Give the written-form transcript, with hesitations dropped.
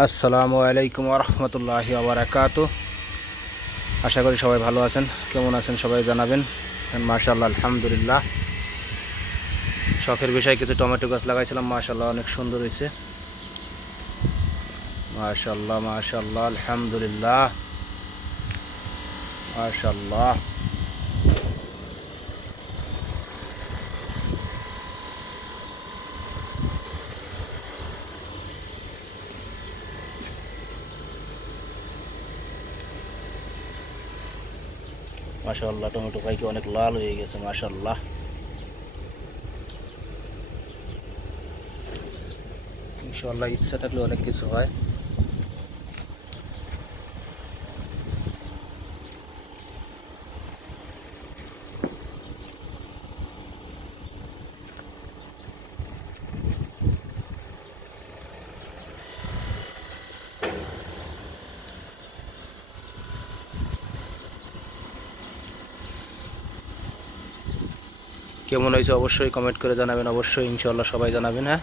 আসসালামু আলাইকুম রহমতুল্লাহি ওয়া আশা করি সবাই ভালো আছেন। কেমন আছেন সবাই জানাবেন। মাশাআল্লাহ, আলহামদুলিল্লাহ। শখের বিষয়ে কিছু টমেটো গাছ লাগাইছিলাম, মাশাআল্লাহ অনেক সুন্দর হয়েছে। মাশাআল্লাহ মাশাআল্লাহ, আলহামদুলিল্লাহ, মাশাআল্লাহ। মাশাআল্লাহ, টমেটো পাইকে অনেক লাল হয়ে গেছে, মাশাআল্লাহ। ইনশাআল্লাহ ইচ্ছা থাকলে অনেক কিছু হয়। কেমন হয়েছে অবশ্যই কমেন্ট করে জানাবেন, অবশ্যই ইনশাআল্লাহ সবাই জানাবেন। হ্যাঁ।